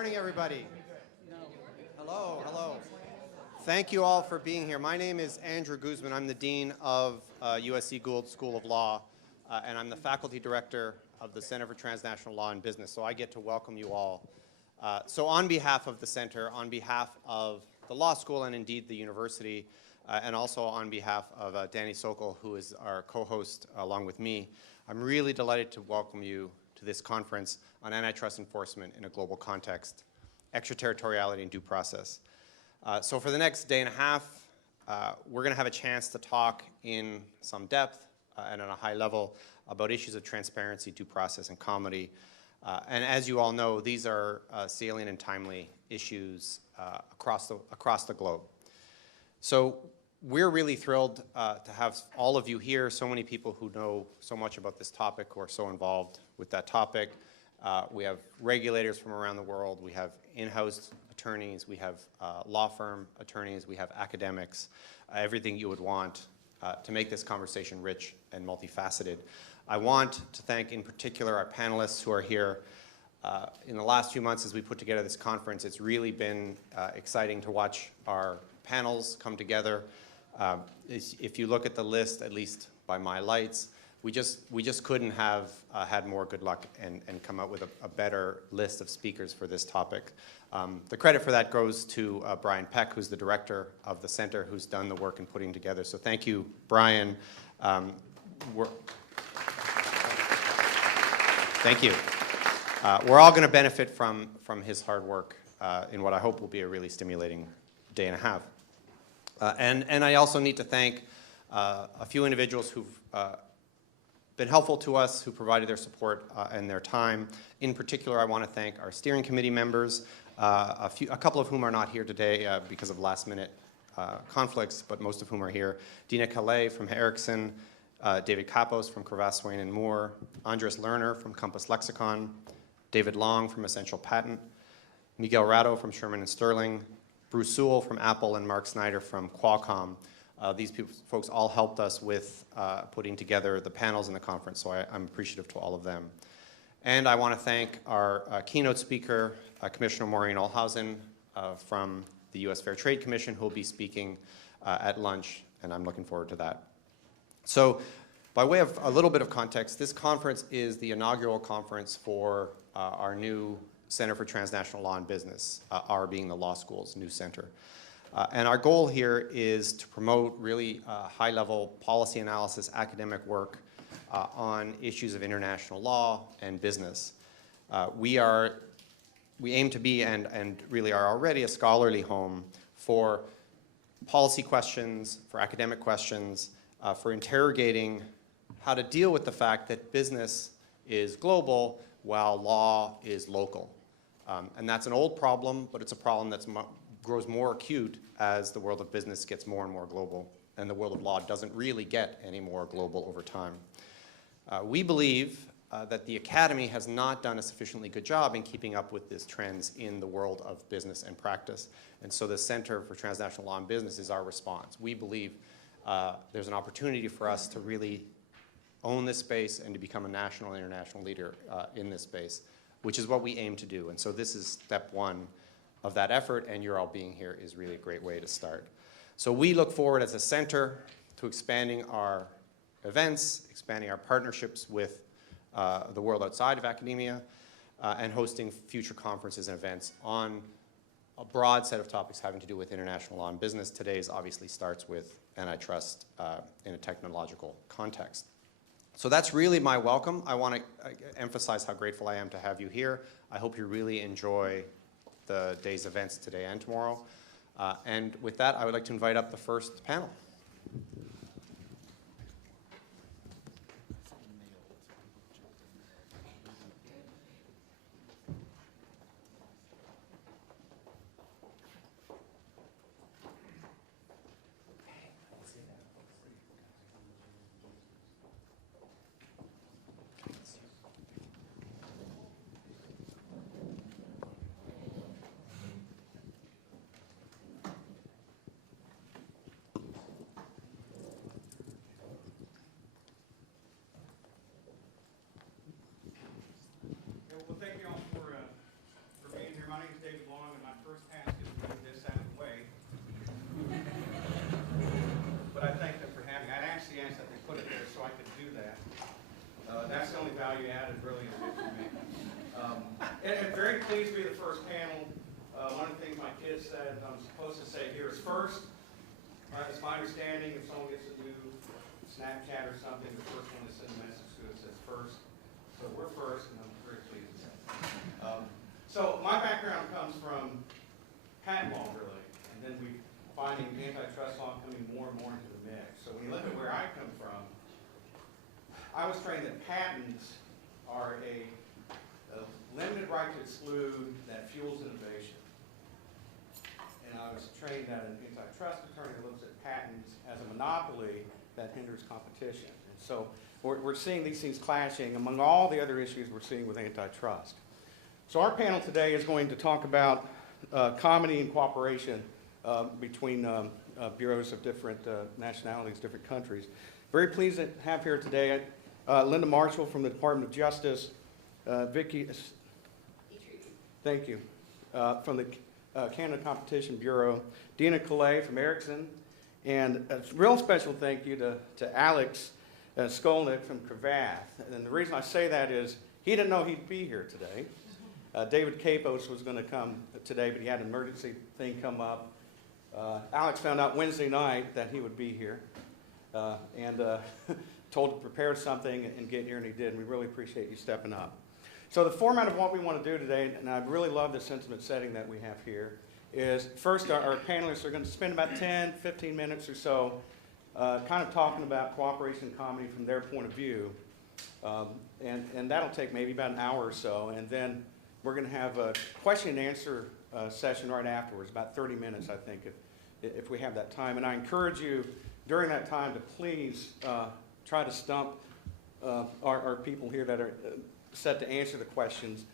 morning, everybody. Hello, hello. Thank you all for being here. My name is Andrew Guzman. I'm the Dean of USC Gould School of Law, and I'm the Faculty Director of the Center for Transnational Law and Business, so I get to welcome you all. So on behalf of the Center, on behalf of the law school and indeed the university, and also on behalf of Danny Sokol, who is our co-host along with me, I'm really delighted to welcome you to this conference on antitrust enforcement in a global context, extraterritoriality and due process. So for the next day and a half, we're going to have a chance to talk in some depth and on a high level about issues of transparency, due process, and comity. And as you all know, these are salient and timely issues across the globe. So we're really thrilled to have all of you here, so many people who know so much about this topic, who are so involved with that topic. We have regulators from around the world. We have in-house attorneys. We have law firm attorneys. We have academics, everything you would want to make this conversation rich and multifaceted. I want to thank in particular our panelists who are here. In the last few months as we put together this conference, it's really been exciting to watch our panels come together. If you look at the list, at least by my lights, we just couldn't have had more good luck and come up with a better list of speakers for this topic. The credit for that goes to Brian Peck, who's the director of the center, who's done the work in putting together. So thank you, Brian. Thank you. We're all going to benefit from his hard work in what I hope will be a really stimulating day and a half. And I also need to thank a few individuals who've been helpful to us, who provided their support and their time. In particular, I want to thank our steering committee members, a couple of whom are not here today because of last-minute conflicts, but most of whom are here. Dina Kallay from Ericsson, David Kapos from Cravath, Swaine and Moore, Andres Lerner from Compass Lexicon, David Long from Essential Patent, Miguel Rado from Sherman and Sterling, Bruce Sewell from Apple, and Mark Snyder from Qualcomm. These folks all helped us with putting together the panels in the conference, so I'm appreciative to all of them. And I want to thank our keynote speaker, Commissioner Maureen Olhausen from the U.S. Fair Trade Commission, who will be speaking at lunch, and I'm looking forward to that. So by way of a little bit of context, this conference is the inaugural conference for our new Center for Transnational Law and Business, our being the law school's new center. And our goal here is to promote really high-level policy analysis, academic work on issues of international law and business. We aim to be and really are already a scholarly home for policy questions, for academic questions, for interrogating how to deal with the fact that business is global while law is local. And that's an old problem, but it's a problem that grows more acute as the world of business gets more and more global, and the world of law doesn't really get any more global over time. We believe that the Academy has not done a sufficiently good job in keeping up with these trends in the world of business and practice, and so the Center for Transnational Law and Business is our response. We believe there's an opportunity for us to really own this space and to become a national and international leader in this space, which is what we aim to do. And so this is step one of that effort, and your all being here is really a great way to start. So we look forward as a center to expanding our events, expanding our partnerships with the world outside of academia, and hosting future conferences and events on a broad set of topics having to do with international law and business. Today's obviously starts with antitrust in a technological context. So that's really my welcome. I want to emphasize how grateful I am to have you here. I hope you really enjoy the day's events today and tomorrow. And with that, I would like to invite up the first panel. put it there so I could do that. That's the only value added really is it for me. And I'm very pleased to be the first panel. One of the things my kids said I'm supposed to say here is first. It's my understanding if someone gets to do Snapchat or something, the first one to send a message to it says first. So we're first, and I'm very pleased with that. So my background comes from patent law, really, and then we finding antitrust law coming more and more into the mix. So when you look at where I come from, I was trained that patents are a limited right to exclude that fuels innovation. And I was trained that an antitrust attorney looks at patents as a monopoly that hinders competition. And so we're seeing these things clashing among all the other issues we're seeing with antitrust. So our panel today is going to talk about comity and cooperation between bureaus of different nationalities, different countries. Very pleased to have here today Lynda Marshall from the Department of Justice, Vicky, thank you, from the Canada Competition Bureau, Dina Kallay from Ericsson, and a real special thank you to Alex Scolnik from Cravath. And the reason I say that is he didn't know he'd be here today. David Capos was going to come today, but he had an emergency thing come up. Alex found out Wednesday night that he would be here and told to prepare something and get here, and he did, and we really appreciate you stepping up. So the format of what we want to do today, and I really love the sentiment setting that we have here, is first our panelists are going to spend about 10, 15 minutes or so kind of talking about cooperation and comity from their point of view, and that'll take maybe about an hour or so, and then we're going to have a question and answer session right afterwards, about 30 minutes, I think, if we have that time. And I encourage you during that time to please try to stump our people here that are set to answer the questions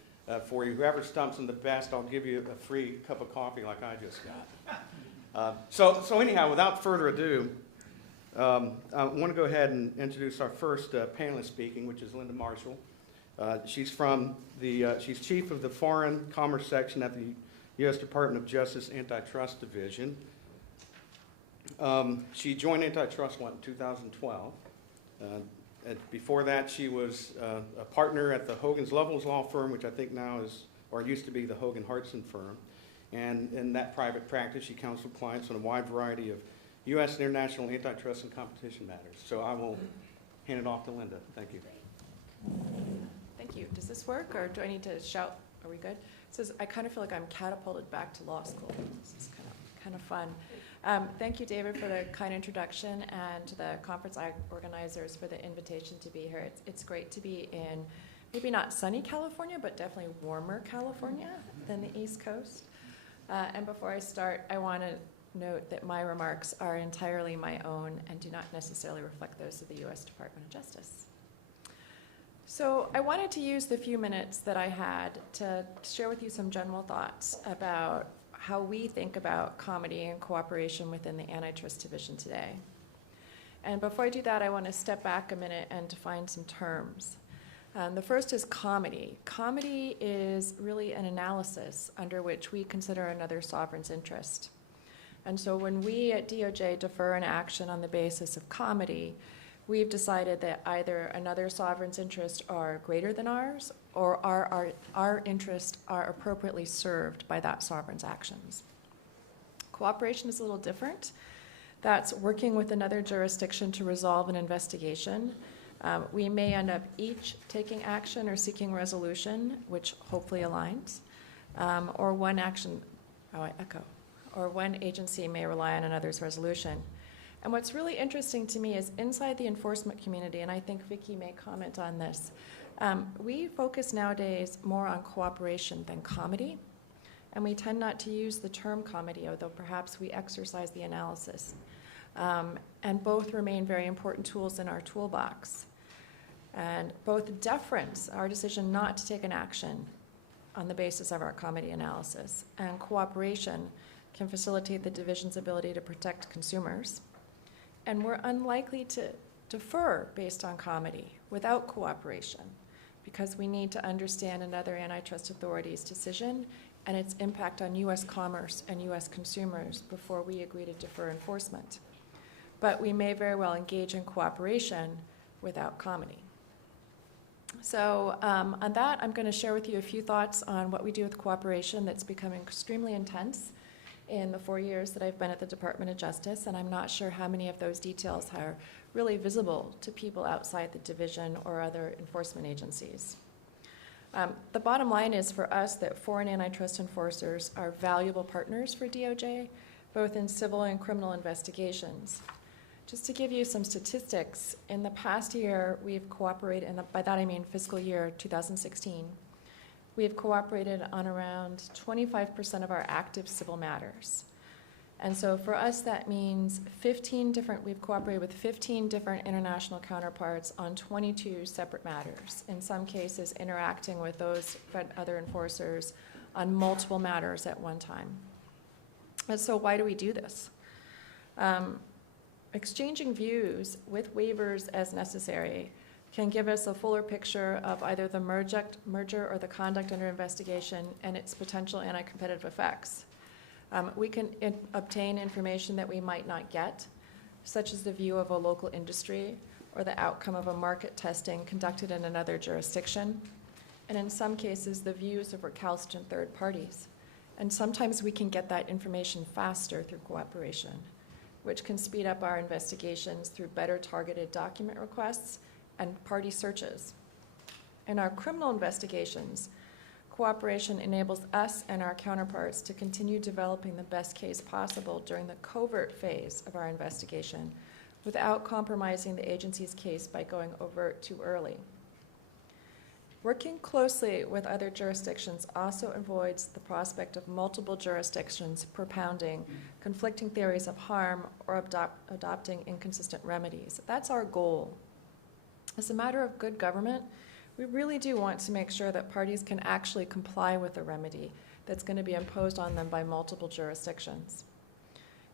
for you. Whoever stumps them the best, I'll give you a free cup of coffee like I just got. So anyhow, without further ado, I want to go ahead and introduce our first panelist speaking, which is Lynda Marshall. She's she's chief of the Foreign Commerce Section at the U.S. Department of Justice Antitrust Division. She joined Antitrust in 2012. Before that, she was a partner at the Hogan's Lovells Law Firm, which I think now is, or used to be, the Hogan Hartson Firm. And in that private practice, she counseled clients on a wide variety of U.S. and international antitrust and competition matters. So I will hand it off to Lynda. Thank you. Thank you. Does this work, or do I need to shout? Are we good? It says I kind of feel like I'm catapulted back to law school. This is kind of fun. Thank you, David, for the kind introduction, and to the conference organizers for the invitation to be here. It's great to be in maybe not sunny California, but definitely warmer California than the East Coast. And before I start, I want to note that my remarks are entirely my own and do not necessarily reflect those of the U.S. Department of Justice. So I wanted to use the few minutes that I had to share with you some general thoughts about how we think about comity and cooperation within the Antitrust Division today. And before I do that, I want to step back a minute and define some terms. The first is comity. Comity is really an analysis under which we consider another sovereign's interest. And so when we at DOJ defer an action on the basis of comity, we've decided that either another sovereign's interests are greater than ours, or our interests are appropriately served by that sovereign's actions. Cooperation is a little different. That's working with another jurisdiction to resolve an investigation. We may end up each taking action or seeking resolution, which hopefully aligns, or one action, or one agency may rely on another's resolution. And what's really interesting to me is inside the enforcement community, and I think Vicky may comment on this, we focus nowadays more on cooperation than comity, and we tend not to use the term comity, although perhaps we exercise the analysis. And both remain very important tools in our toolbox. And both deference, our decision not to take an action on the basis of our comity analysis, and cooperation can facilitate the division's ability to protect consumers. And we're unlikely to defer based on comity without cooperation, because we need to understand another antitrust authority's decision and its impact on U.S. commerce and U.S. consumers before we agree to defer enforcement. but we may very well engage in cooperation without comity. So on that, I'm going to share with you a few thoughts on what we do with cooperation that's becoming extremely intense in the 4 years that I've been at the Department of Justice, and I'm not sure how many of those details are really visible to people outside the division or other enforcement agencies. The bottom line is for us that foreign antitrust enforcers are valuable partners for DOJ, both in civil and criminal investigations. Just to give you some statistics, in the past year, we've cooperated, and by that I mean fiscal year 2016, we've cooperated on around 25% of our active civil matters. And so for us, that means we've cooperated with 15 different international counterparts on 22 separate matters, in some cases interacting with those other enforcers on multiple matters at one time. And so why do we do this? Exchanging views with waivers as necessary can give us a fuller picture of either the merger or the conduct under investigation and its potential anti-competitive effects. We can obtain information that we might not get, such as the view of a local industry or the outcome of a market testing conducted in another jurisdiction, and in some cases, the views of recalcitrant third parties. And sometimes we can get that information faster through cooperation, which can speed up our investigations through better targeted document requests and party searches. In our criminal investigations, cooperation enables us and our counterparts to continue developing the best case possible during the covert phase of our investigation without compromising the agency's case by going overt too early. Working closely with other jurisdictions also avoids the prospect of multiple jurisdictions propounding conflicting theories of harm or adopting inconsistent remedies. That's our goal. As a matter of good government, we really do want to make sure that parties can actually comply with the remedy that's going to be imposed on them by multiple jurisdictions.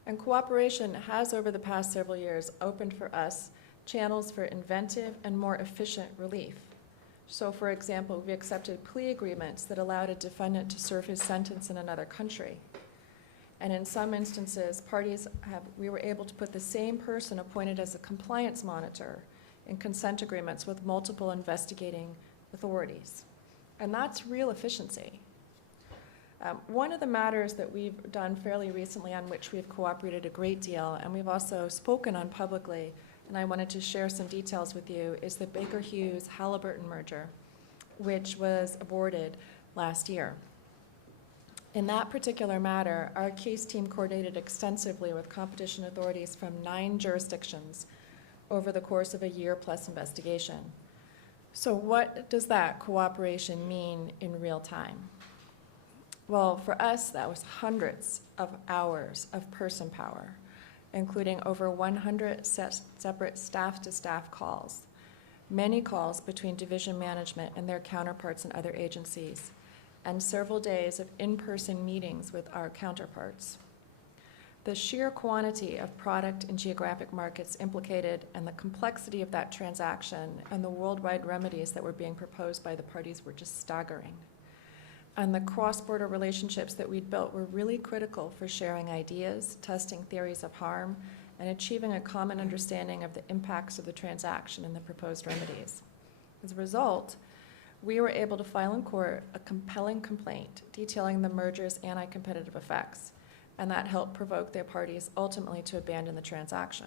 And cooperation has, over the past several years, opened for us channels for inventive and more efficient relief. So, for example, we accepted plea agreements that allowed a defendant to serve his sentence in another country. And in some instances, we were able to put the same person appointed as a compliance monitor in consent agreements with multiple investigating authorities. And that's real efficiency. One of the matters that we've done fairly recently on which we've cooperated a great deal, and we've also spoken on publicly, and I wanted to share some details with you, is the Baker Hughes-Halliburton merger, which was aborted last year. In that particular matter, our case team coordinated extensively with competition authorities from 9 jurisdictions over the course of a year-plus investigation. So what does that cooperation mean in real time? Well, for us, that was hundreds of hours of person power, including over 100 separate staff-to-staff calls, many calls between division management and their counterparts in other agencies, and several days of in-person meetings with our counterparts. The sheer quantity of product and geographic markets implicated and the complexity of that transaction and the worldwide remedies that were being proposed by the parties were just staggering. And the cross-border relationships that we'd built were really critical for sharing ideas, testing theories of harm, and achieving a common understanding of the impacts of the transaction and the proposed remedies. As a result, we were able to file in court a compelling complaint detailing the merger's anti-competitive effects, and that helped provoke their parties ultimately to abandon the transaction.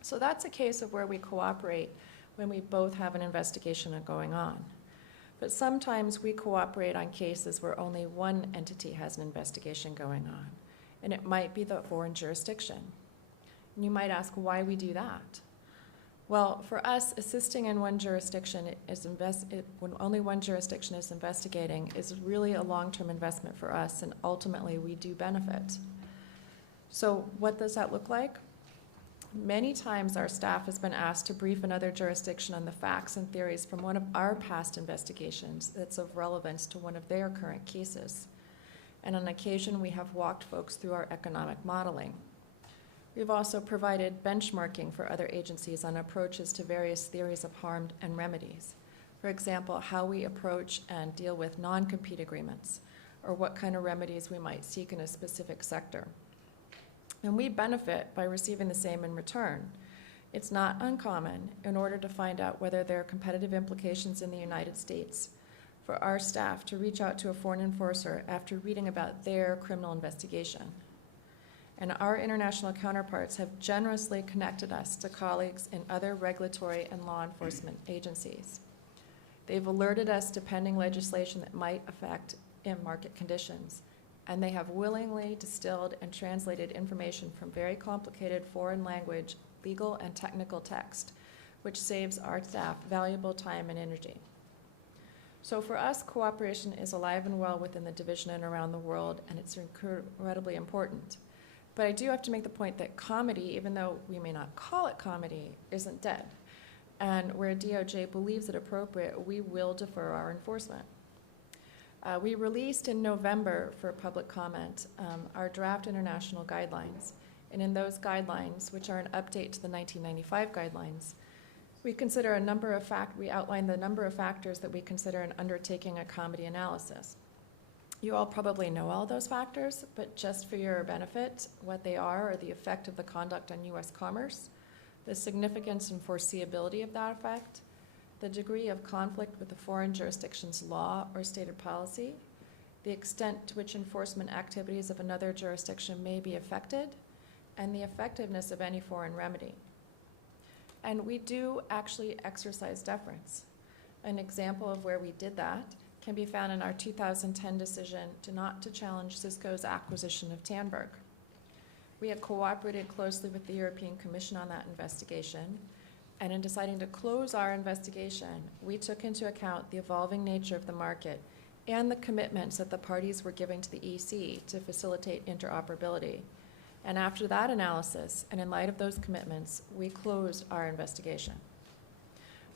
So that's a case of where we cooperate when we both have an investigation going on. But sometimes we cooperate on cases where only one entity has an investigation going on, and it might be the foreign jurisdiction. And you might ask why we do that. Well, for us, assisting in one jurisdiction when only one jurisdiction is investigating is really a long-term investment for us, and ultimately we do benefit. So what does that look like? Many times our staff has been asked to brief another jurisdiction on the facts and theories from one of our past investigations that's of relevance to one of their current cases. And on occasion, we have walked folks through our economic modeling. We've also provided benchmarking for other agencies on approaches to various theories of harm and remedies. For example, how we approach and deal with non-compete agreements, or what kind of remedies we might seek in a specific sector. and we benefit by receiving the same in return. It's not uncommon, in order to find out whether there are competitive implications in the United States, for our staff to reach out to a foreign enforcer after reading about their criminal investigation. And our international counterparts have generously connected us to colleagues in other regulatory and law enforcement agencies. They've alerted us to pending legislation that might affect market conditions, and they have willingly distilled and translated information from very complicated foreign language, legal and technical text, which saves our staff valuable time and energy. So for us, cooperation is alive and well within the division and around the world, and it's incredibly important. But I do have to make the point that Comity, even though we may not call it Comity, isn't dead. And where DOJ believes it appropriate, we will defer our enforcement. We released in November for public comment our draft international guidelines. And in those guidelines, which are an update to the 1995 guidelines, we outline the number of factors that we consider in undertaking a Comity analysis. You all probably know all those factors, but just for your benefit, what they are the effect of the conduct on U.S. commerce, the significance and foreseeability of that effect, the degree of conflict with the foreign jurisdiction's law or stated policy, the extent to which enforcement activities of another jurisdiction may be affected, and the effectiveness of any foreign remedy. And we do actually exercise deference. An example of where we did that can be found in our 2010 decision not to challenge Cisco's acquisition of Tandberg. We had cooperated closely with the European Commission on that investigation, and in deciding to close our investigation, we took into account the evolving nature of the market and the commitments that the parties were giving to the EC to facilitate interoperability. And after that analysis, and in light of those commitments, we closed our investigation.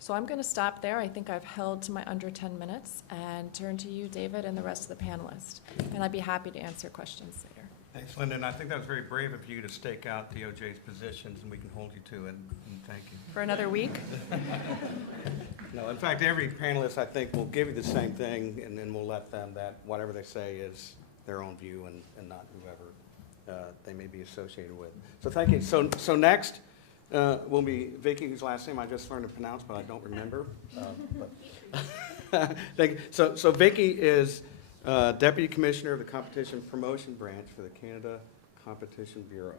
So I'm going to stop there. I think I've held to my under 10 minutes and turn to you, David, and the rest of the panelists. And I'd be happy to answer questions later. Thanks, Lynda, and I think that was very brave of you to stake out DOJ's positions, and we can hold you to it, and thank you. For another week? No, in fact, every panelist, I think, will give you the same thing, and then we'll let them, that whatever they say is their own view and not whoever they may be associated with. So thank you. So next will be Vicky, whose last name I just learned to pronounce, but I don't remember. Thank you. So Vicky is Deputy Commissioner of the Competition Promotion Branch for the Canada Competition Bureau.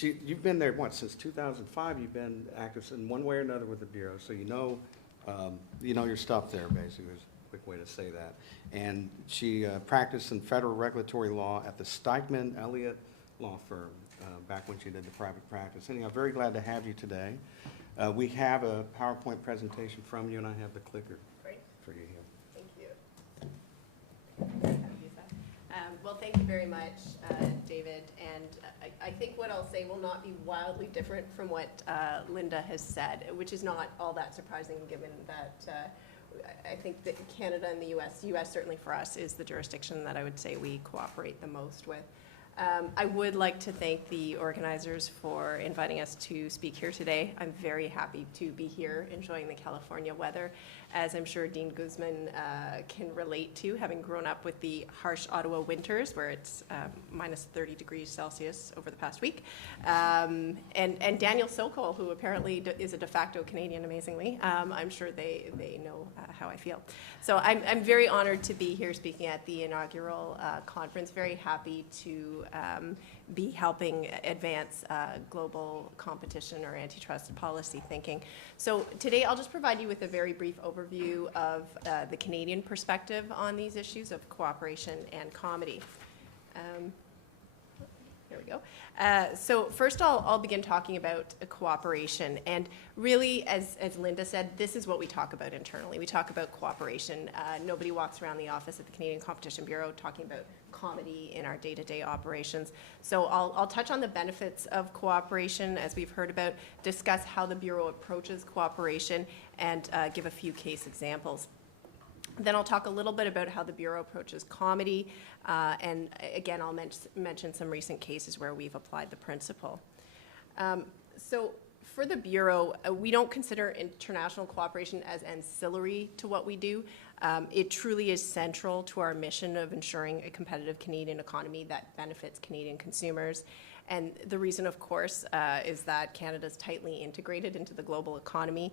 You've been there, since 2005? You've been active in one way or another with the Bureau, so you know your stuff there, basically, is a quick way to say that. And she practiced in federal regulatory law at the Stikeman Elliott Law Firm back when she did the private practice. Anyhow, very glad to have you today. We have a PowerPoint presentation from you, and I have the clicker for you here. Thank you. Well, thank you very much, David. And I think what I'll say will not be wildly different from what Lynda has said, which is not all that surprising given that I think that Canada and the U.S. certainly for us is the jurisdiction that I would say we cooperate the most with. I would like to thank the organizers for inviting us to speak here today. I'm very happy to be here enjoying the California weather, as I'm sure Dean Guzman can relate to, having grown up with the harsh Ottawa winters where it's minus 30 degrees Celsius over the past week. And Daniel Sokol, who apparently is a de facto Canadian, amazingly. I'm sure they know how I feel. So I'm very honored to be here speaking at the inaugural conference. Very happy to be helping advance global competition or antitrust policy thinking. So today I'll just provide you with a very brief overview of the Canadian perspective on these issues of cooperation and comity. There we go. So first I'll begin talking about cooperation. And really, as Lynda said, this is what we talk about internally. We talk about cooperation. Nobody walks around the office at the Canadian Competition Bureau talking about comity in our day-to-day operations. So I'll touch on the benefits of cooperation, as we've heard about, discuss how the Bureau approaches cooperation, and give a few case examples. Then I'll talk a little bit about how the Bureau approaches comity, and again, I'll mention some recent cases where we've applied the principle. So for the Bureau, we don't consider international cooperation as ancillary to what we do. It truly is central to our mission of ensuring a competitive Canadian economy that benefits Canadian consumers. And the reason, of course, is that Canada is tightly integrated into the global economy.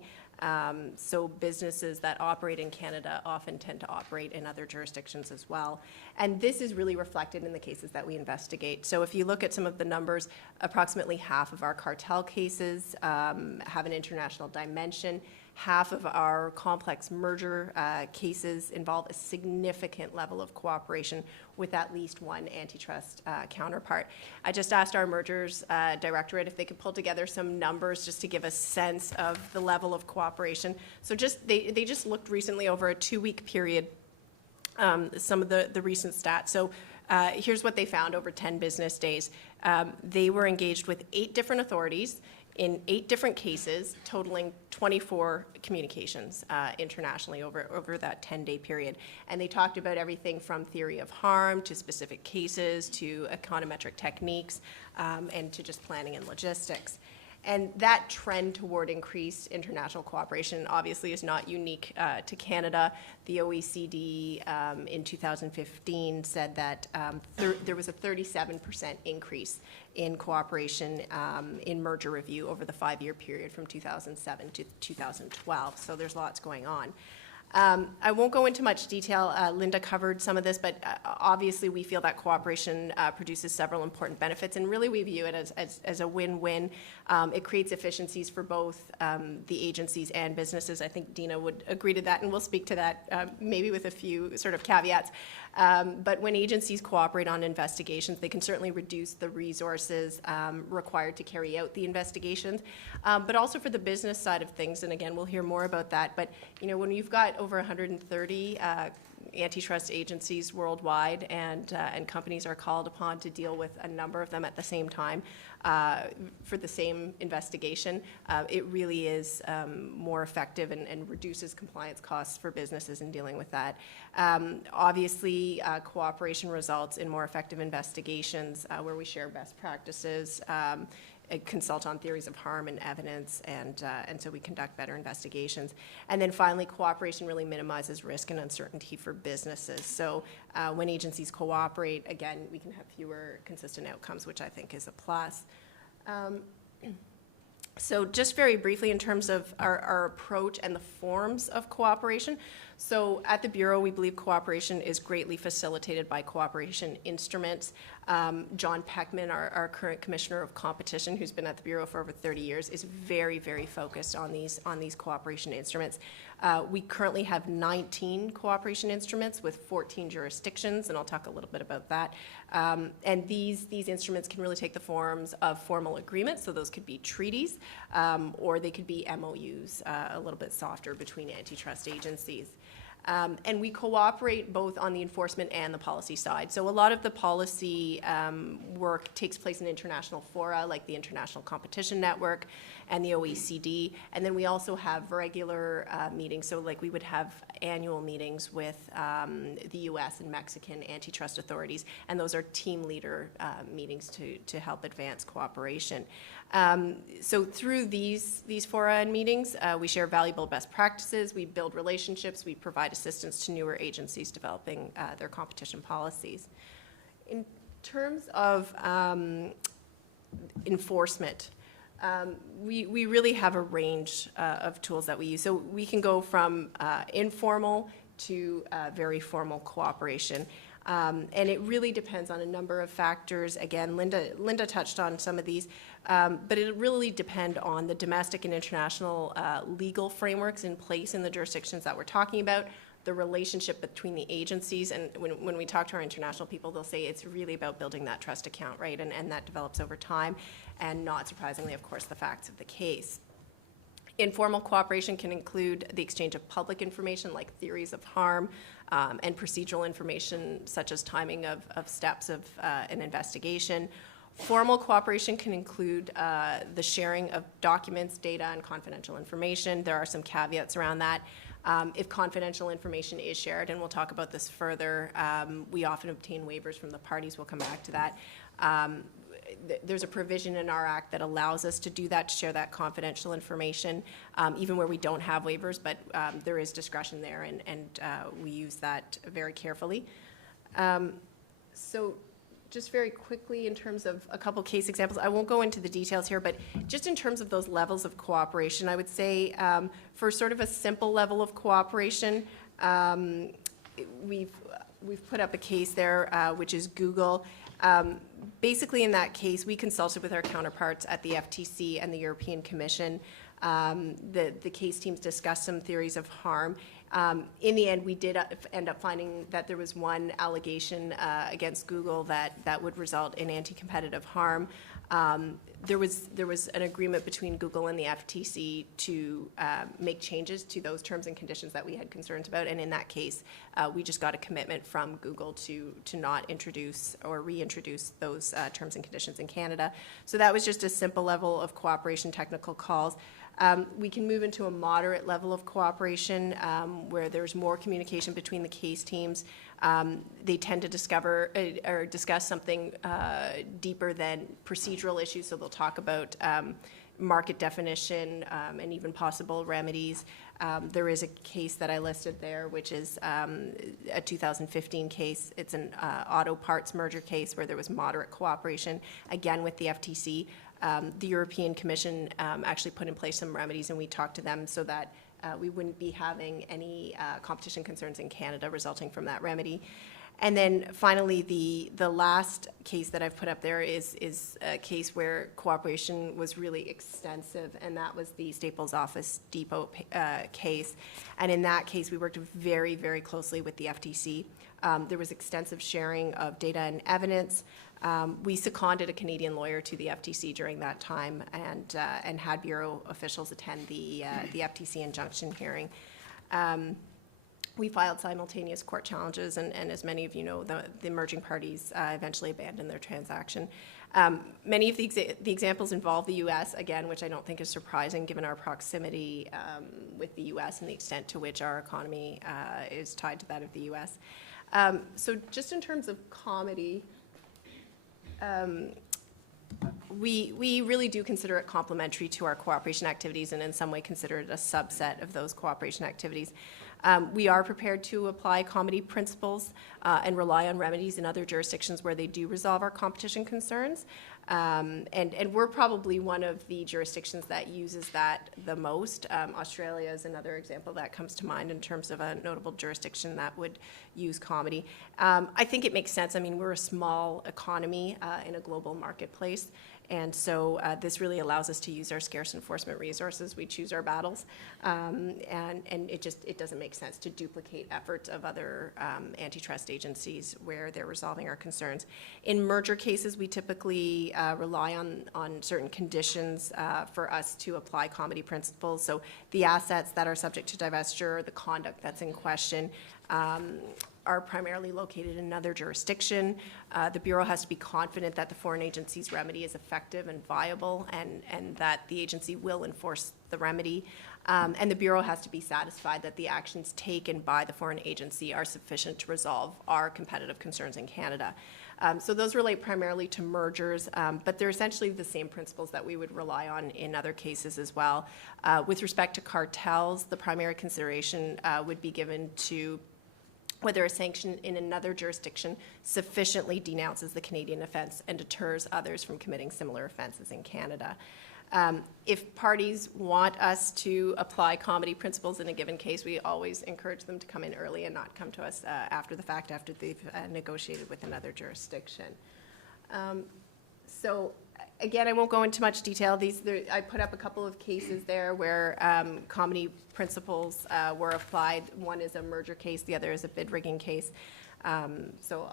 So businesses that operate in Canada often tend to operate in other jurisdictions as well. And this is really reflected in the cases that we investigate. So if you look at some of the numbers, approximately half of our cartel cases have an international dimension. Half of our complex merger cases involve a significant level of cooperation with at least one antitrust counterpart. I just asked our mergers directorate if they could pull together some numbers just to give a sense of the level of cooperation. So they just looked recently over a 2-week period, some of the recent stats. So here's what they found over 10 business days. They were engaged with 8 different authorities in 8 different cases, totaling 24 communications internationally over that 10-day period. And they talked about everything from theory of harm to specific cases to econometric techniques and to just planning and logistics. And that trend toward increased international cooperation obviously is not unique to Canada. The OECD in 2015 said that there was a 37% increase in cooperation in merger review over the 5-year period from 2007 to 2012. So there's lots going on. I won't go into much detail. Lynda covered some of this, but obviously we feel that cooperation produces several important benefits, and really we view it as a win-win. It creates efficiencies for both the agencies and businesses. I think Dina would agree to that, and we'll speak to that maybe with a few sort of caveats. But when agencies cooperate on investigations, they can certainly reduce the resources required to carry out the investigations, but also for the business side of things, and again, we'll hear more about that. But you know, when you've got over 130 antitrust agencies worldwide, and companies are called upon to deal with a number of them at the same time for the same investigation, it really is more effective and reduces compliance costs for businesses in dealing with that. Obviously, cooperation results in more effective investigations where we share best practices, consult on theories of harm and evidence, and so we conduct better investigations. And then finally, cooperation really minimizes risk and uncertainty for businesses. So when agencies cooperate, again, we can have fewer consistent outcomes, which I think is a plus. So just very briefly in terms of our approach and the forms of cooperation. So at the Bureau, we believe cooperation is greatly facilitated by cooperation instruments. John Peckman, our current Commissioner of Competition, who's been at the Bureau for over 30 years, is very, very focused on these cooperation instruments. We currently have 19 cooperation instruments with 14 jurisdictions, and I'll talk a little bit about that. And these instruments can really take the forms of formal agreements, so those could be treaties, or they could be MOUs, a little bit softer between antitrust agencies. And we cooperate both on the enforcement and the policy side. So a lot of the policy work takes place in international fora, like the International Competition Network and the OECD. And then we also have regular meetings. So like we would have annual meetings with the US and Mexican antitrust authorities. And those are team leader meetings to help advance cooperation. So through these fora and meetings, we share valuable best practices, we build relationships, we provide assistance to newer agencies developing their competition policies. In terms of enforcement, we really have a range of tools that we use. So we can go from informal to very formal cooperation. And it really depends on a number of factors. Again, Lynda touched on some of these, but it really depend on the domestic and international legal frameworks in place in the jurisdictions that we're talking about, the relationship between the agencies, and when we talk to our international people, they'll say it's really about building that trust account, right? And that develops over time, and not surprisingly, of course, the facts of the case. Informal cooperation can include the exchange of public information like theories of harm, and procedural information such as timing of steps of an investigation. Formal cooperation can include the sharing of documents, data, and confidential information. There are some caveats around that. If confidential information is shared, and we'll talk about this further, we often obtain waivers from the parties. We'll come back to that. There's a provision in our act that allows us to do that, to share that confidential information, even where we don't have waivers, but there is discretion there, and we use that very carefully. So just very quickly, in terms of a couple case examples, I won't go into the details here, but just in terms of those levels of cooperation, I would say for sort of a simple level of cooperation, we've put up a case there, which is Google. Basically, in that case, we consulted with our counterparts at the FTC and the European Commission. The case teams discussed some theories of harm. In the end, we did end up finding that there was one allegation against Google that would result in anti-competitive harm. There was an agreement between Google and the FTC to make changes to those terms and conditions that we had concerns about, and in that case, we just got a commitment from Google to not introduce or reintroduce those terms and conditions in Canada. So that was just a simple level of cooperation, technical calls. We can move into a moderate level of cooperation where there's more communication between the case teams. They tend to discover or discuss something deeper than procedural issues, so they'll talk about market definition and even possible remedies. There is a case that I listed there, which is a 2015 case. It's an auto parts merger case where there was moderate cooperation, again with the FTC. The European Commission actually put in place some remedies, and we talked to them so that we wouldn't be having any competition concerns in Canada resulting from that remedy. And then finally, the last case that I've put up there is a case where cooperation was really extensive, and that was the Staples Office Depot case. And in that case, we worked very, very closely with the FTC. There was extensive sharing of data and evidence. We seconded a Canadian lawyer to the FTC during that time, and had bureau officials attend the FTC injunction hearing. We filed simultaneous court challenges, and as many of you know, the merging parties eventually abandoned their transaction. Many of the examples involve the U.S., again, which I don't think is surprising given our proximity with the U.S. and the extent to which our economy is tied to that of the U.S. So just in terms of Comity, we really do consider it complementary to our cooperation activities, and in some way consider it a subset of those cooperation activities. We are prepared to apply Comity principles and rely on remedies in other jurisdictions where they do resolve our competition concerns. And we're probably one of the jurisdictions that uses that the most. Australia is another example that comes to mind in terms of a notable jurisdiction that would use Comity. I think it makes sense. I mean, we're a small economy in a global marketplace. And so this really allows us to use our scarce enforcement resources. We choose our battles, and it doesn't make sense to duplicate efforts of other antitrust agencies where they're resolving our concerns. In merger cases, we typically rely on certain conditions for us to apply Comity principles. So the assets that are subject to divestiture, the conduct that's in question, are primarily located in another jurisdiction. The Bureau has to be confident that the foreign agency's remedy is effective and viable, and that the agency will enforce the remedy. And the Bureau has to be satisfied that the actions taken by the foreign agency are sufficient to resolve our competitive concerns in Canada. So those relate primarily to mergers, but they're essentially the same principles that we would rely on in other cases as well. With respect to cartels, the primary consideration would be given to whether a sanction in another jurisdiction sufficiently denounces the Canadian offence and deters others from committing similar offences in Canada. If parties want us to apply Comity principles in a given case, we always encourage them to come in early and not come to us after the fact, after they've negotiated with another jurisdiction. So again, I won't go into much detail. I put up a couple of cases there where Comity principles were applied. One is a merger case, the other is a bid rigging case. So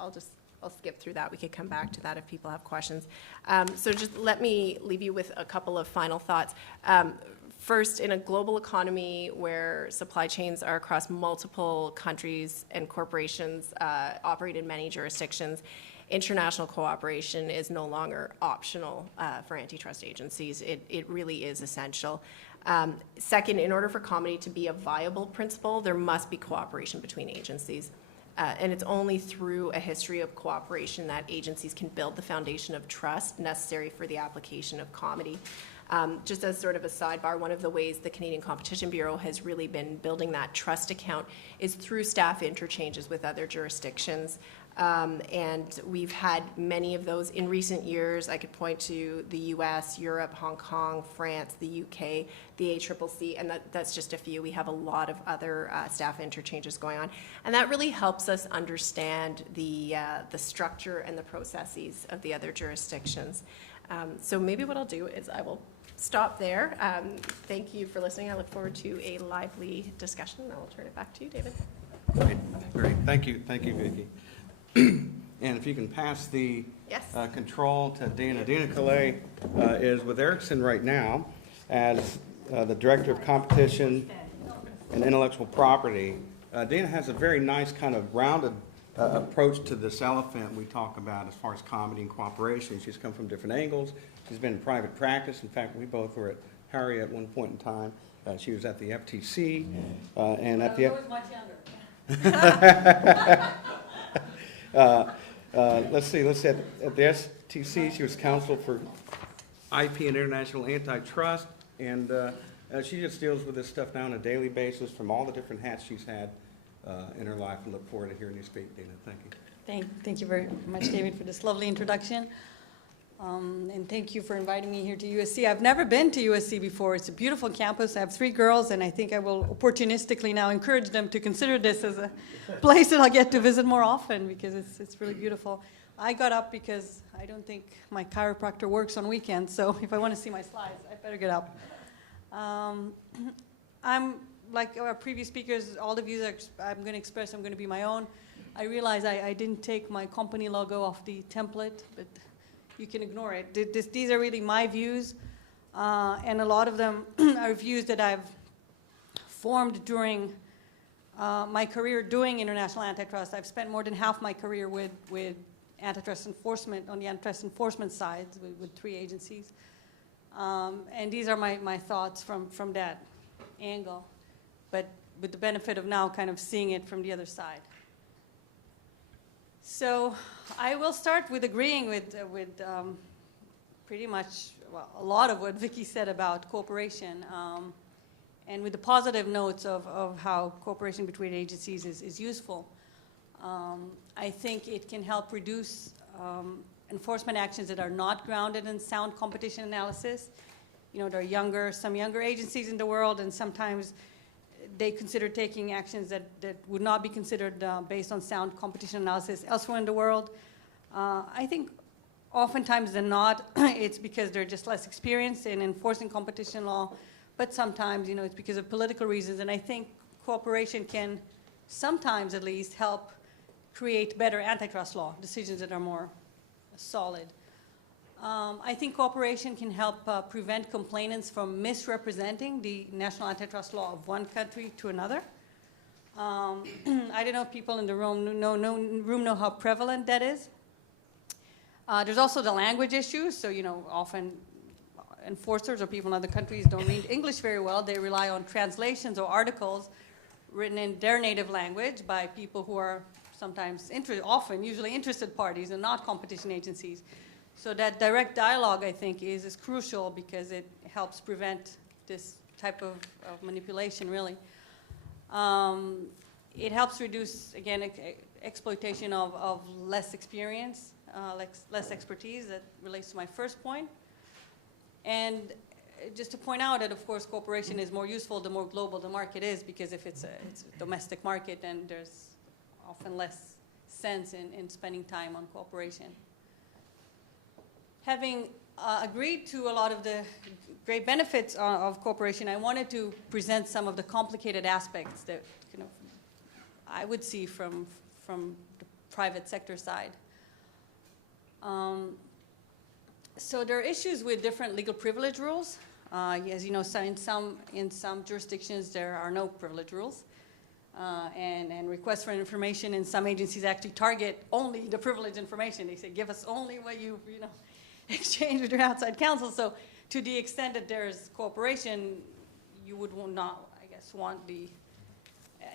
I'll skip through that. We could come back to that if people have questions. So just let me leave you with a couple of final thoughts. First, in a global economy where supply chains are across multiple countries and corporations operate in many jurisdictions, international cooperation is no longer optional for antitrust agencies. It really is essential. Second, in order for Comity to be a viable principle, there must be cooperation between agencies. And it's only through a history of cooperation that agencies can build the foundation of trust necessary for the application of Comity. Just as sort of a sidebar, one of the ways the Canadian Competition Bureau has really been building that trust account is through staff interchanges with other jurisdictions. And we've had many of those in recent years. I could point to the US, Europe, Hong Kong, France, the UK, the ACCC, and that's just a few. We have a lot of other staff interchanges going on. And that really helps us understand the structure and the processes of the other jurisdictions. So maybe what I'll do is I will stop there. Thank you for listening. I look forward to a lively discussion. I'll turn it back to you, David. Great. Thank you, Vicky. And if you can pass the Yes. control to Dina. Dina Kallay is with Ericsson right now as the Director of Competition and Intellectual Property. Dina has a very nice kind of rounded approach to this elephant we talk about as far as Comity and cooperation. She's come from different angles. She's been in private practice. In fact, we both were at Harry at one point in time. She was at the FTC and at the... I was much younger. Let's see, at the STC, she was counsel for IP and international antitrust, and she just deals with this stuff now on a daily basis from all the different hats she's had in her life. I look forward to hearing you speak, Dina. Thank you. Thank you very much, David, for this lovely introduction. And thank you for inviting me here to USC. I've never been to USC before. It's a beautiful campus. I have 3 girls, and I think I will opportunistically now encourage them to consider this as a place that I'll get to visit more often because it's really beautiful. I got up because I don't think my chiropractor works on weekends, so if I want to see my slides, I better get up. I'm like our previous speakers, all of you, I'm going to express I'm going to be my own. I realize I didn't take my company logo off the template, but you can ignore it. These are really my views, and a lot of them are views that I've formed during my career doing international antitrust. I've spent more than half my career with antitrust enforcement, on the antitrust enforcement side, with 3 agencies. And these are my thoughts from that angle, but with the benefit of now kind of seeing it from the other side. So I will start with agreeing with pretty much, well, a lot of what Vicky said about cooperation, and with the positive notes of how cooperation between agencies is useful. I think it can help reduce enforcement actions that are not grounded in sound competition analysis. You know, there are some younger agencies in the world, and sometimes they consider taking actions that would not be considered based on sound competition analysis elsewhere in the world. I think oftentimes than not, it's because they're just less experienced in enforcing competition law, but sometimes, you know, it's because of political reasons. And I think cooperation can sometimes at least help create better antitrust law, decisions that are more solid. I think cooperation can help prevent complainants from misrepresenting the national antitrust law of one country to another. I don't know if people in the room know how prevalent that is. There's also the language issues. So, you know, often enforcers or people in other countries don't read English very well. They rely on translations or articles written in their native language by people who are sometimes usually interested parties and not competition agencies. So that direct dialogue, I think, is crucial because it helps prevent this type of manipulation, really. It helps reduce, again, exploitation of less experience, less expertise. That relates to my first point. And just to point out that, of course, cooperation is more useful the more global the market is, because if it's a domestic market, then there's often less sense in spending time on cooperation. Having agreed to a lot of the great benefits of cooperation, I wanted to present some of the complicated aspects that I would see from the private sector side. So there are issues with different legal privilege rules. As you know, in some jurisdictions there are no privilege rules, and requests for information in some agencies actually target only the privileged information. They say, give us only what you exchange with your outside counsel. So to the extent that there's cooperation, you would not, I guess, want the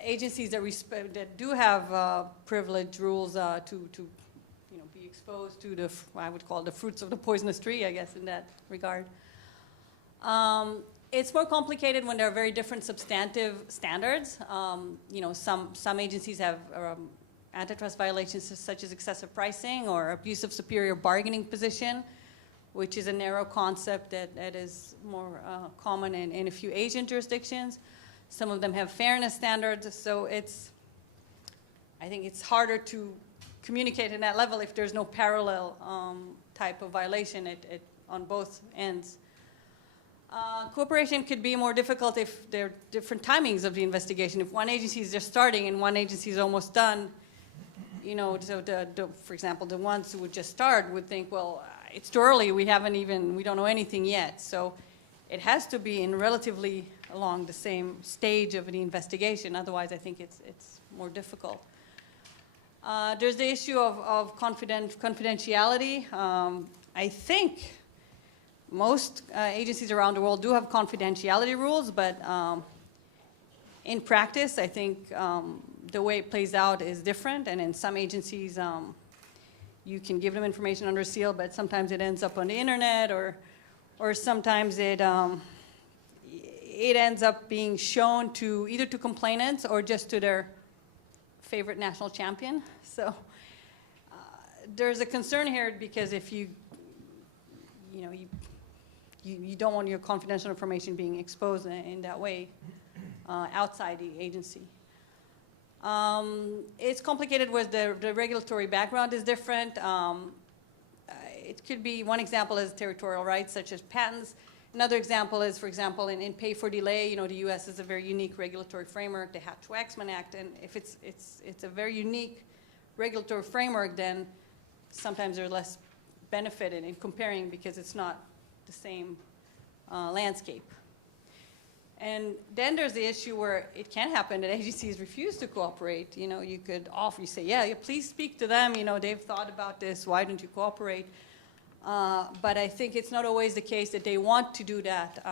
agencies that do have privilege rules to be exposed to I would call the fruits of the poisonous tree, I guess, in that regard. It's more complicated when there are very different substantive standards. Some agencies have antitrust violations such as excessive pricing or abuse of superior bargaining position, which is a narrow concept that is more common in a few Asian jurisdictions. Some of them have fairness standards, so I think it's harder to communicate at that level if there's no parallel type of violation on both ends. Cooperation could be more difficult if there are different timings of the investigation. If one agency is just starting and one agency is almost done, so for example, the ones who would just start would think, well, it's too early, we don't know anything yet. So it has to be in relatively along the same stage of the investigation. Otherwise, I think it's more difficult. There's the issue of confidentiality. I think most agencies around the world do have confidentiality rules, but in practice, I think the way it plays out is different. And in some agencies, you can give them information under seal, but sometimes it ends up on the internet, or sometimes it ends up being shown to either to complainants or just to their favorite national champion. So there's a concern here because if you don't want your confidential information being exposed in that way outside the agency. It's complicated with the regulatory background is different. It could be, one example is territorial rights such as patents. Another example is, for example, in pay for delay, the U.S. is a very unique regulatory framework, the Hatch-Waxman Act, and if it's a very unique regulatory framework, then sometimes there's less benefit in comparing because it's not the same landscape. And then there's the issue where it can happen that agencies refuse to cooperate. You could offer, you say, yeah, please speak to them. They've thought about this. Why don't you cooperate? But I think it's not always the case that they want to do that.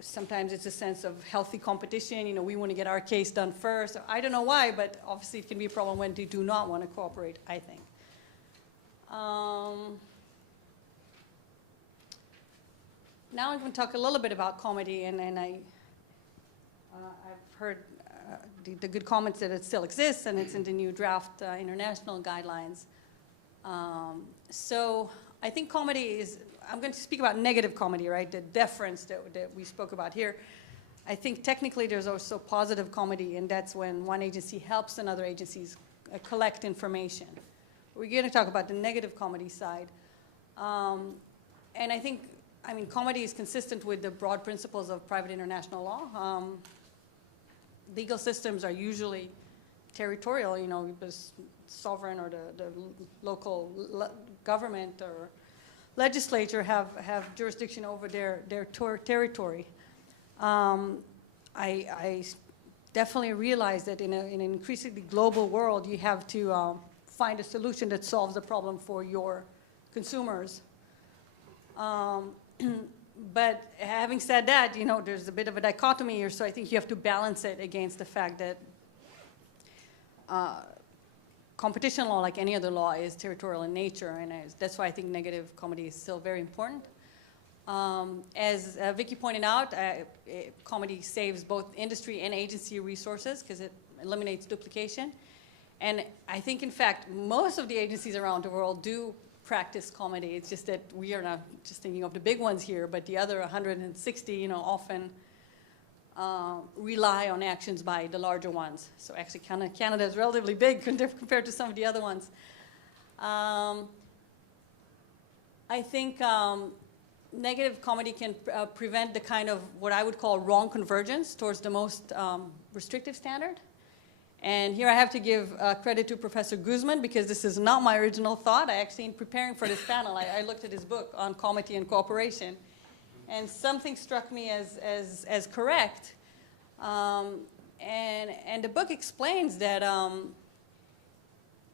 Sometimes it's a sense of healthy competition. We want to get our case done first. I don't know why, but obviously it can be a problem when they do not want to cooperate, I think. Now I'm going to talk a little bit about Comity, and I've heard the good comments that it still exists, and it's in the new draft international guidelines. So I think Comity is, I'm going to speak about negative Comity, right, the deference that we spoke about here. I think technically there's also positive Comity, and that's when one agency helps another agencies collect information. We're going to talk about the negative Comity side. And I think, Comity is consistent with the broad principles of private international law. Legal systems are usually territorial, because sovereign or the local government or legislature have jurisdiction over their territory. I definitely realize that in an increasingly global world, you have to find a solution that solves the problem for your consumers. But having said that, there's a bit of a dichotomy here, so I think you have to balance it against the fact that competition law, like any other law, is territorial in nature, and that's why I think negative Comity is still very important. As Vicky pointed out, Comity saves both industry and agency resources because it eliminates duplication. And I think, in fact, most of the agencies around the world do practice Comity. It's just that we are not just thinking of the big ones here, but the other 160, often rely on actions by the larger ones. So actually, Canada is relatively big compared to some of the other ones. I think negative Comity can prevent the kind of what I would call wrong convergence towards the most restrictive standard. And here I have to give credit to Professor Guzman, because this is not my original thought. I actually, in preparing for this panel, I looked at his book on Comity and cooperation, and something struck me as correct. And the book explains that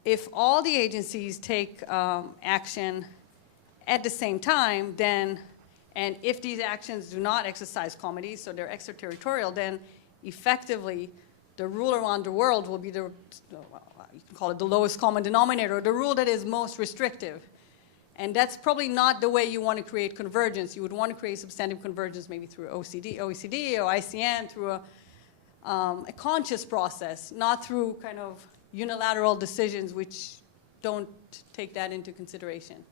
if all the agencies take action at the same time, then And if these actions do not exercise comity, so they're extraterritorial, then effectively the rule around the world will be you can call it the lowest common denominator, the rule that is most restrictive. And that's probably not the way you want to create convergence. You would want to create substantive convergence maybe through OECD or ICN, through a conscious process, not through kind of unilateral decisions which don't take that into consideration.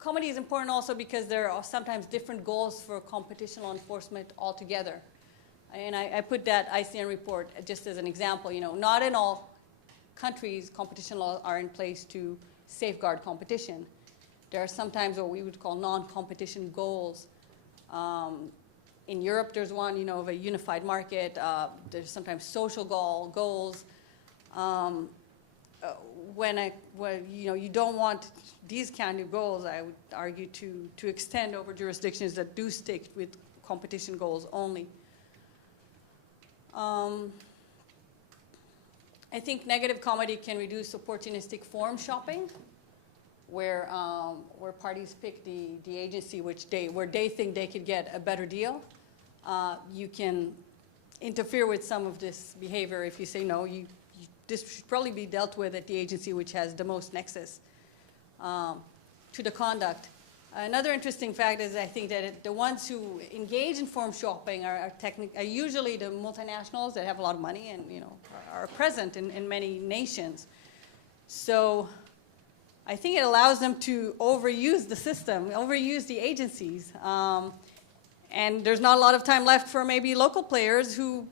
Comity is important also because there are sometimes different goals for competition law enforcement altogether. And I put that ICN report just as an example. You know, not in all countries competition laws are in place to safeguard competition. There are sometimes what we would call non-competition goals. In Europe, there's one, you know, of a unified market. There's sometimes social goals. When you know, you don't want these kind of goals, I would argue, to extend over jurisdictions that do stick with competition goals only. I think negative comity can reduce opportunistic forum shopping, where parties pick the agency where they think they could get a better deal. You can interfere with some of this behavior if you say no. This should probably be dealt with at the agency which has the most nexus to the conduct. Another interesting fact is I think that the ones who engage in forum shopping are usually the multinationals that have a lot of money and, you know, are present in many nations. So I think it allows them to overuse the system, overuse the agencies. And there's not a lot of time left for maybe local players who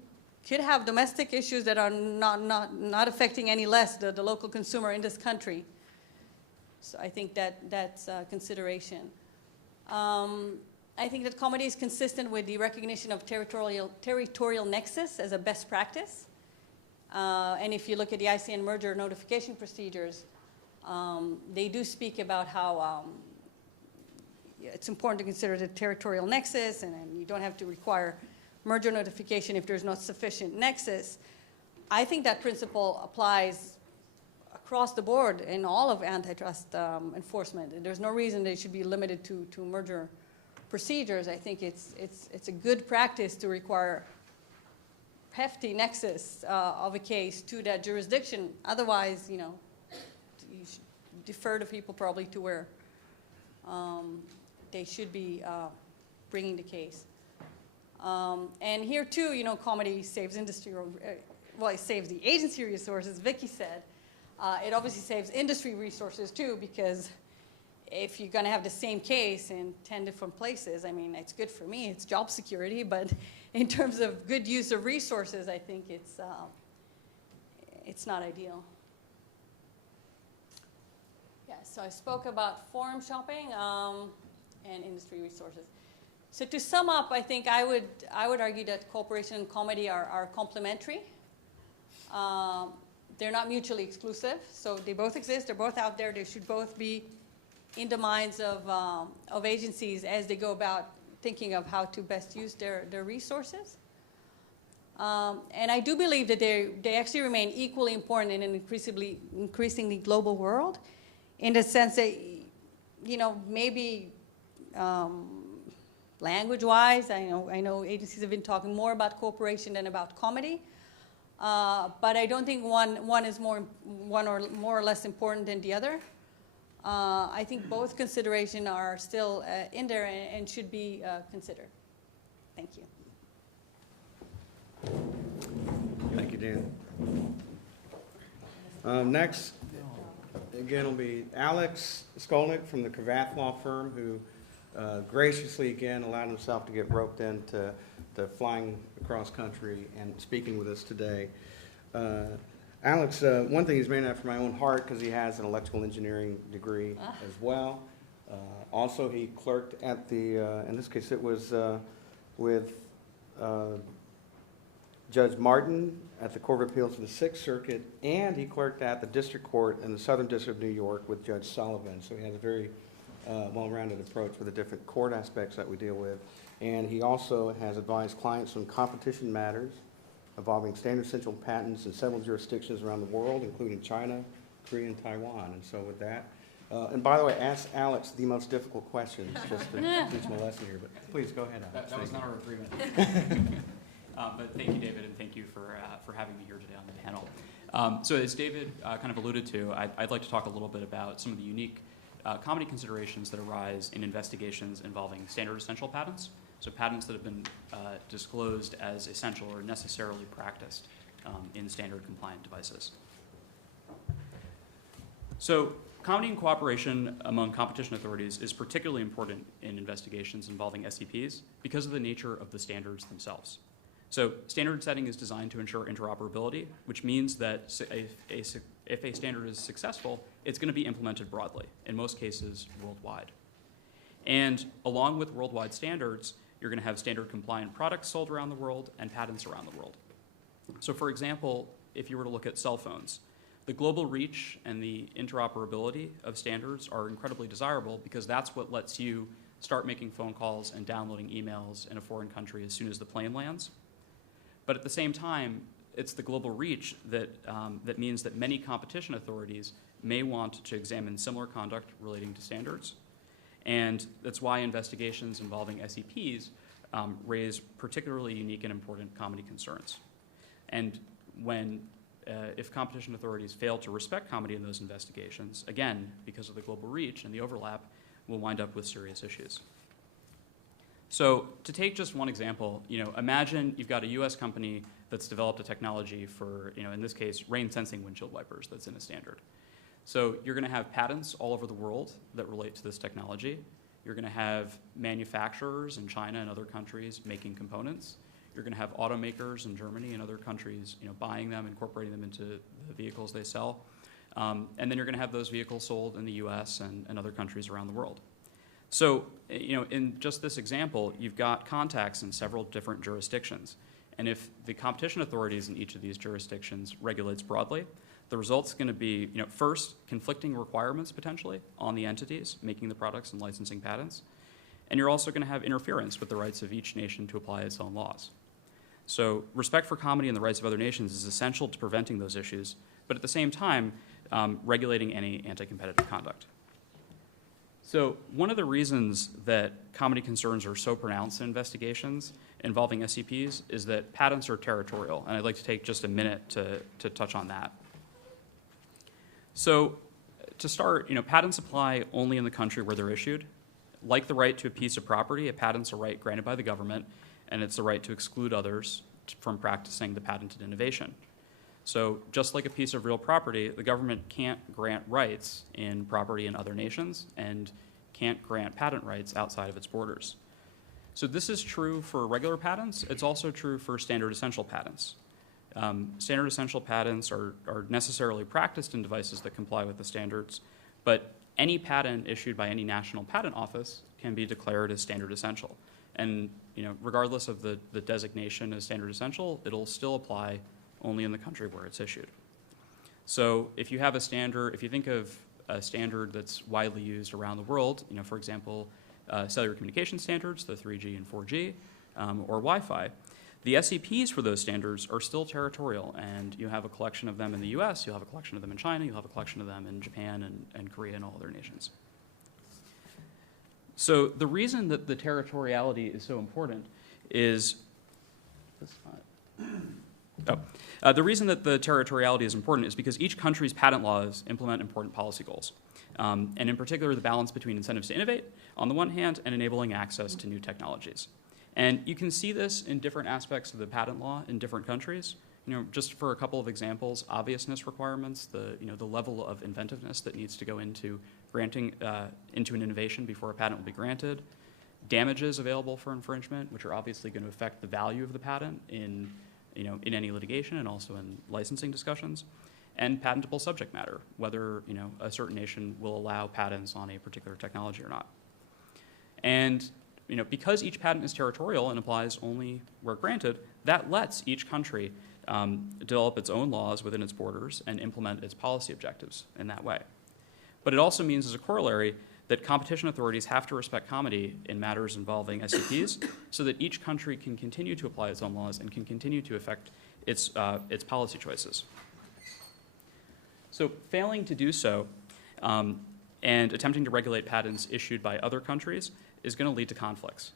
could have domestic issues that are not affecting any less the local consumer in this country. So I think that's a consideration. I think that comity is consistent with the recognition of territorial nexus as a best practice. And if you look at the ICN merger notification procedures, they do speak about how it's important to consider the territorial nexus, and you don't have to require merger notification if there's not sufficient nexus. I think that principle applies across the board in all of antitrust enforcement. There's no reason they should be limited to merger procedures. I think it's a good practice to require hefty nexus of a case to that jurisdiction. Otherwise, you know, you should defer to people probably to where they should be bringing the case. And here too, you know, comity saves industry, well, it saves the agency resources, Vicky said. It obviously saves industry resources too, because if you're going to have the same case in 10 different places, I mean, it's good for me, it's job security, but in terms of good use of resources, I think it's not ideal. Yeah, so I spoke about forum shopping and industry resources. So to sum up, I think I would argue that cooperation and comity are complementary. They're not mutually exclusive, so they both exist. They're both out there. They should both be in the minds of agencies as they go about thinking of how to best use their resources. And I do believe that they actually remain equally important in an increasingly global world, in the sense that, you know, maybe language-wise, I know agencies have been talking more about cooperation than about comity. But I don't think one is more or less important than the other. I think both considerations are still in there and should be considered. Thank you. Thank you, Dina. Next, again, will be Alex Scolnik from the Cravath law firm, who graciously, again, allowed himself to get roped into flying across country and speaking with us today. Alex, one thing he's made after my own heart, because he has an electrical engineering degree as well. Also, he clerked at the, in this case, it was with Judge Martin at the Court of Appeals for the Sixth Circuit, and he clerked at the District Court in the Southern District of New York with Judge Sullivan. So he has a very well-rounded approach for the different court aspects that we deal with. And he also has advised clients on competition matters involving standard essential patents in several jurisdictions around the world, including China, Korea, and Taiwan. And so with that, and by the way, ask Alex the most difficult questions, just to teach him a lesson here. But please, go ahead, Alex. That was not our agreement. But thank you, David, and thank you for having me here today on the panel. So as David kind of alluded to, I'd like to talk a little bit about some of the unique comedy considerations that arise in investigations involving standard essential patents, so patents that have been disclosed as essential or necessarily practiced in standard compliant devices. So comedy and cooperation among competition authorities is particularly important in investigations involving SEPs because of the nature of the standards themselves. So standard setting is designed to ensure interoperability, which means that if a standard is successful, it's going to be implemented broadly, in most cases worldwide. And along with worldwide standards, you're going to have standard compliant products sold around the world and patents around the world. So for example, if you were to look at cell phones, the global reach and the interoperability of standards are incredibly desirable because that's what lets you start making phone calls and downloading emails in a foreign country as soon as the plane lands. But at the same time, it's the global reach that means that many competition authorities may want to examine similar conduct relating to standards. And that's why investigations involving SEPs raise particularly unique and important comedy concerns. And if competition authorities fail to respect comedy in those investigations, again, because of the global reach and the overlap, we'll wind up with serious issues. So to take just one example, imagine you've got a US company that's developed a technology for, in this case, rain sensing windshield wipers that's in a standard. So you're going to have patents all over the world that relate to this technology. You're going to have manufacturers in China and other countries making components. You're going to have automakers in Germany and other countries, buying them, incorporating them into the vehicles they sell. And then you're going to have those vehicles sold in the US and other countries around the world. So, in just this example, you've got contacts in several different jurisdictions. And if the competition authorities in each of these jurisdictions regulates broadly, the result's going to be, first, conflicting requirements potentially on the entities making the products and licensing patents. And you're also going to have interference with the rights of each nation to apply its own laws. So respect for comedy and the rights of other nations is essential to preventing those issues, but at the same time, regulating any anti-competitive conduct. So one of the reasons that comedy concerns are so pronounced in investigations involving SEPs is that patents are territorial, and I'd like to take just a minute to touch on that. So to start, patents apply only in the country where they're issued. Like the right to a piece of property, a patent's a right granted by the government, and it's a right to exclude others from practicing the patented innovation. So just like a piece of real property, the government can't grant rights in property in other nations and can't grant patent rights outside of its borders. So this is true for regular patents. It's also true for standard essential patents. Standard essential patents are necessarily practiced in devices that comply with the standards, but any patent issued by any national patent office can be declared as standard essential. And regardless of the designation as standard essential, it'll still apply only in the country where it's issued. So if you have a standard, if you think of a standard that's widely used around the world, for example, cellular communication standards, the 3G and 4G, or Wi-Fi, the SEPs for those standards are still territorial, and you have a collection of them in the US, you'll have a collection of them in China, you'll have a collection of them in Japan and Korea and all other nations. So the reason that the territoriality is so important is, the reason that the territoriality is important is because each country's patent laws implement important policy goals, and in particular the balance between incentives to innovate on the one hand and enabling access to new technologies. And you can see this in different aspects of the patent law in different countries. Just for a couple of examples, obviousness requirements, the level of inventiveness that needs to go into granting into an innovation before a patent will be granted, damages available for infringement, which are obviously going to affect the value of the patent in any litigation and also in licensing discussions, and patentable subject matter, whether a certain nation will allow patents on a particular technology or not. And because each patent is territorial and applies only where granted, that lets each country develop its own laws within its borders and implement its policy objectives in that way. But it also means, as a corollary, that competition authorities have to respect comity in matters involving SCPs so that each country can continue to apply its own laws and can continue to affect its policy choices. So failing to do so and attempting to regulate patents issued by other countries is going to lead to conflicts.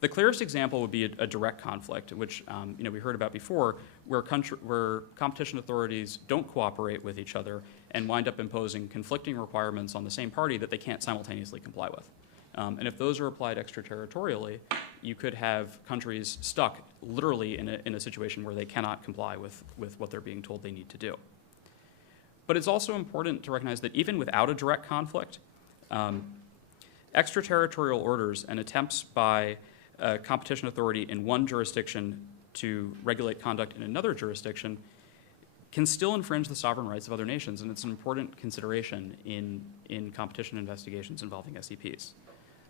The clearest example would be a direct conflict, which we heard about before, where competition authorities don't cooperate with each other and wind up imposing conflicting requirements on the same party that they can't simultaneously comply with. And if those are applied extraterritorially, you could have countries stuck literally in a situation where they cannot comply with what they're being told they need to do. But it's also important to recognize that even without a direct conflict, extraterritorial orders and attempts by a competition authority in one jurisdiction to regulate conduct in another jurisdiction can still infringe the sovereign rights of other nations, and it's an important consideration in competition investigations involving SEPs.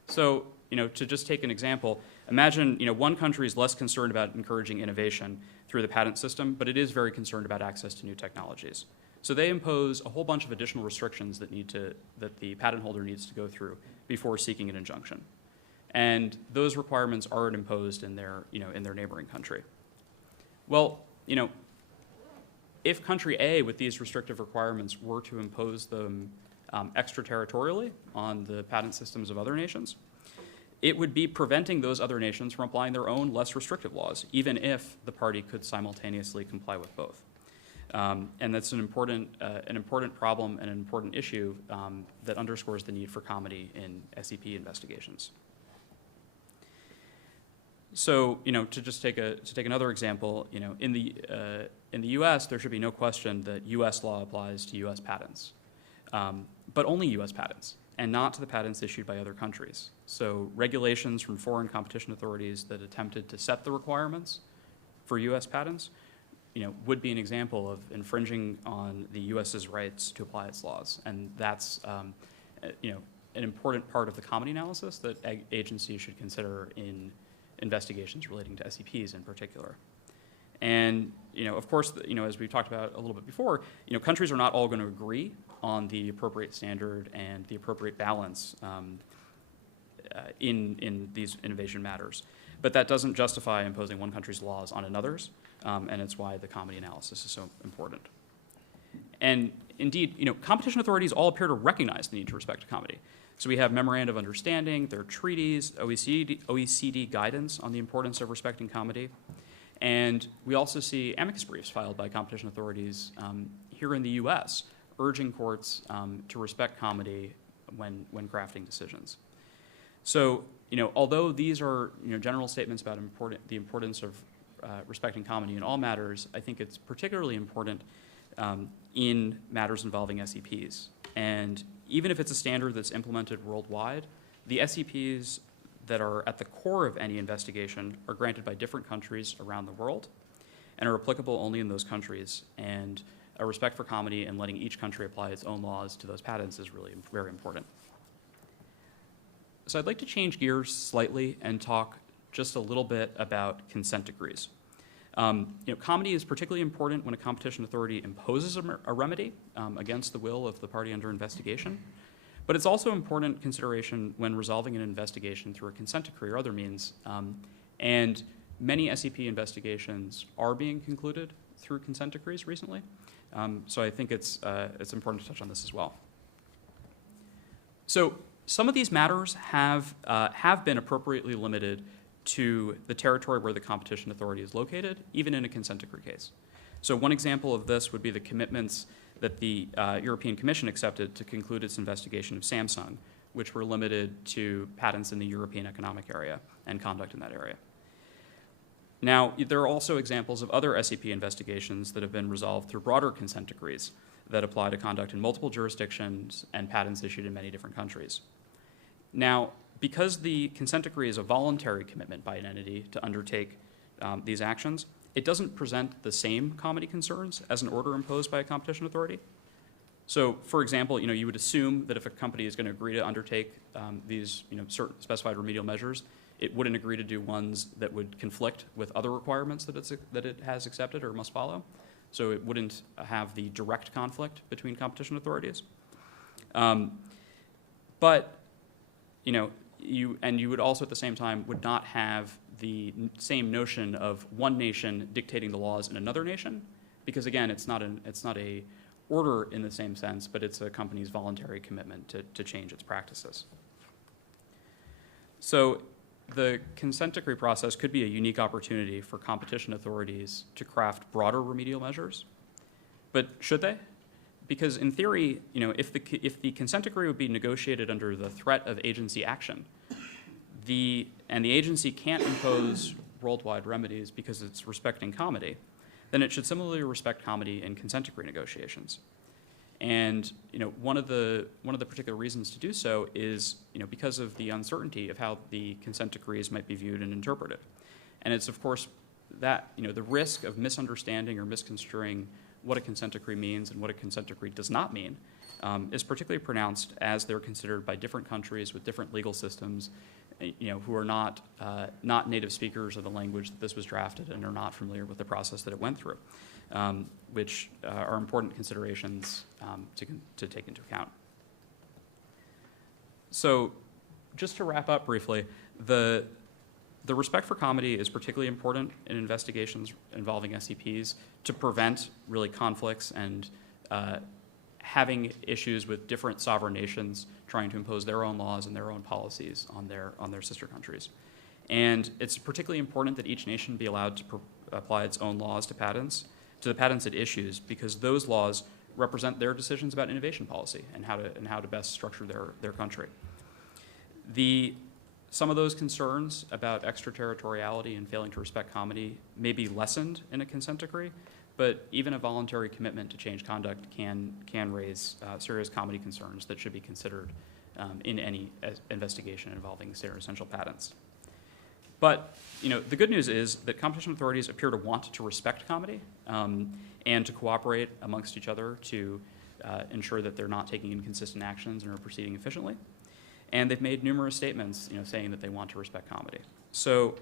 So, to just take an example, imagine, one country is less concerned about encouraging innovation through the patent system, but it is very concerned about access to new technologies. So they impose a whole bunch of additional restrictions that the patent holder needs to go through before seeking an injunction. And those requirements aren't imposed in their neighboring country. Well, if country A with these restrictive requirements were to impose them extraterritorially on the patent systems of other nations, it would be preventing those other nations from applying their own less restrictive laws, even if the party could simultaneously comply with both. And that's an important problem and an important issue that underscores the need for comity in SEP investigations. So, to just take another example, in the U.S. there should be no question that U.S. law applies to U.S. patents, but only U.S. patents, and not to the patents issued by other countries. So, regulations from foreign competition authorities that attempted to set the requirements for U.S. patents, would be an example of infringing on the U.S.'s rights to apply its laws, and that's an important part of the comity analysis that agencies should consider in investigations relating to SEPs in particular. And, of course, as we've talked about a little bit before, countries are not all going to agree on the appropriate standard and the appropriate balance in these innovation matters. But that doesn't justify imposing one country's laws on another's, and it's why the comity analysis is so important. And indeed, competition authorities all appear to recognize the need to respect comity. So we have memoranda of understanding, there are treaties, OECD guidance on the importance of respecting comity, and we also see amicus briefs filed by competition authorities here in the U.S. urging courts to respect comity when crafting decisions. So, although these are general statements about the importance of respecting comity in all matters, I think it's particularly important in matters involving SEPs. And even if it's a standard that's implemented worldwide, the SEPs that are at the core of any investigation are granted by different countries around the world and are applicable only in those countries. And a respect for comity and letting each country apply its own laws to those patents is really very important. So I'd like to change gears slightly and talk just a little bit about consent decrees. Comity is particularly important when a competition authority imposes a remedy against the will of the party under investigation, but it's also important consideration when resolving an investigation through a consent decree or other means, and many SEP investigations are being concluded through consent decrees recently, so I think it's important to touch on this as well. So some of these matters have been appropriately limited to the territory where the competition authority is located, even in a consent decree case. So one example of this would be the commitments that the European Commission accepted to conclude its investigation of Samsung, which were limited to patents in the European Economic Area and conduct in that area. Now, there are also examples of other SEP investigations that have been resolved through broader consent decrees that apply to conduct in multiple jurisdictions and patents issued in many different countries. Now, because the consent decree is a voluntary commitment by an entity to undertake these actions, it doesn't present the same comity concerns as an order imposed by a competition authority. So, for example, you would assume that if a company is going to agree to undertake these certain specified remedial measures, it wouldn't agree to do ones that would conflict with other requirements that it has accepted or must follow. So it wouldn't have the direct conflict between competition authorities. But you would also at the same time would not have the same notion of one nation dictating the laws in another nation, because again, it's not a order in the same sense, but it's a company's voluntary commitment to change its practices. So the consent decree process could be a unique opportunity for competition authorities to craft broader remedial measures. But should they? Because in theory, if the consent decree would be negotiated under the threat of agency action, and the agency can't impose worldwide remedies because it's respecting comity, then it should similarly respect comity in consent decree negotiations. And one of the particular reasons to do so is because of the uncertainty of how the consent decrees might be viewed and interpreted. And it's of course that the risk of misunderstanding or misconstruing what a consent decree means and what a consent decree does not mean is particularly pronounced as they're considered by different countries with different legal systems, who are not native speakers of the language that this was drafted and are not familiar with the process that it went through, which are important considerations to take into account. So just to wrap up briefly, the respect for comity is particularly important in investigations involving SCPs to prevent really conflicts and having issues with different sovereign nations trying to impose their own laws and their own policies on their sister countries. And it's particularly important that each nation be allowed to apply its own laws to the patents it issues, because those laws represent their decisions about innovation policy and how to best structure their country. Some of those concerns about extraterritoriality and failing to respect comity may be lessened in a consent decree, but even a voluntary commitment to change conduct can raise serious comity concerns that should be considered in any investigation involving standard essential patents. But the good news is that competition authorities appear to want to respect comity and to cooperate amongst each other to ensure that they're not taking inconsistent actions and are proceeding efficiently. And they've made numerous statements, saying that they want to respect comity. So,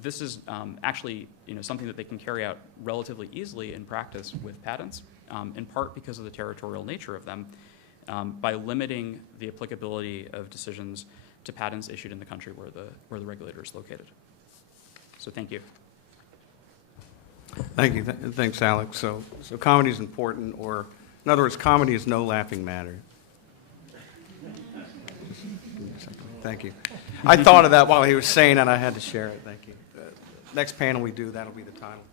this is actually, something that they can carry out relatively easily in practice with patents, in part because of the territorial nature of them, by limiting the applicability of decisions to patents issued in the country where the regulator is located. So, thank you. Thank you. Thanks, Alex. So comity is important, or in other words, comity is no laughing matter. Thank you. I thought of that while he was saying it. I had to share it. Thank you. Next panel we do, that'll be the title.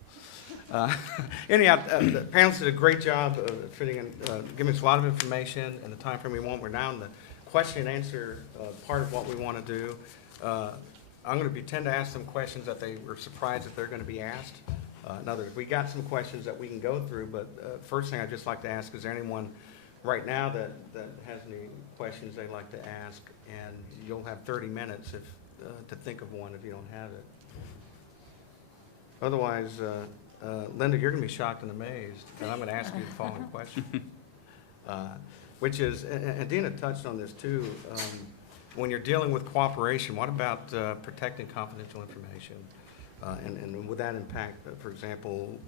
Anyhow, the panelists did a great job of fitting in, giving us a lot of information in the time frame we want. We're now in the question and answer part of what we want to do. I'm going to tend to ask them questions that they were surprised that they're going to be asked. In other words, we got some questions that we can go through, but first thing I'd just like to ask, is there anyone right now that has any questions they'd like to ask? And you'll have 30 minutes to think of one if you don't have it. Otherwise, Lynda, you're going to be shocked and amazed, and I'm going to ask you the following question, which is, and Dina touched on this too, when you're dealing with cooperation, what about protecting confidential information? And would that impact, for example,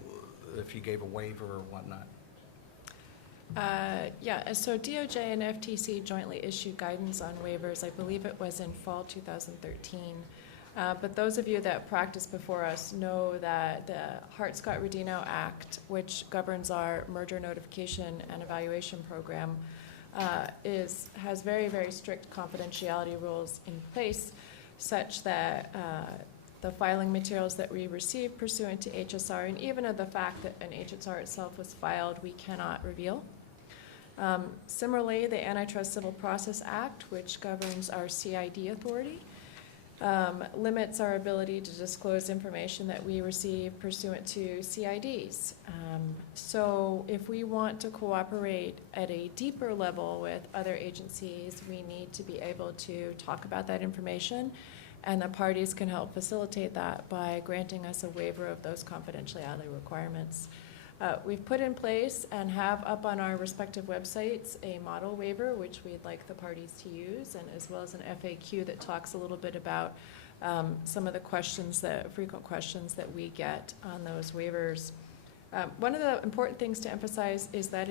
if you gave a waiver or whatnot? Yeah, so DOJ and FTC jointly issued guidance on waivers. I believe it was in fall 2013. But those of you that practiced before us know that the Hart-Scott-Rodino Act, which governs our merger notification and evaluation program, has very, very strict confidentiality rules in place, such that the filing materials that we receive pursuant to HSR, and even of the fact that an HSR itself was filed, we cannot reveal. Similarly, the Antitrust Civil Process Act, which governs our CID authority, limits our ability to disclose information that we receive pursuant to CIDs. So if we want to cooperate at a deeper level with other agencies, we need to be able to talk about that information, and the parties can help facilitate that by granting us a waiver of those confidentiality requirements. We've put in place and have up on our respective websites a model waiver, which we'd like the parties to use, and as well as an FAQ that talks a little bit about some of the frequent questions that we get on those waivers. One of the important things to emphasize is that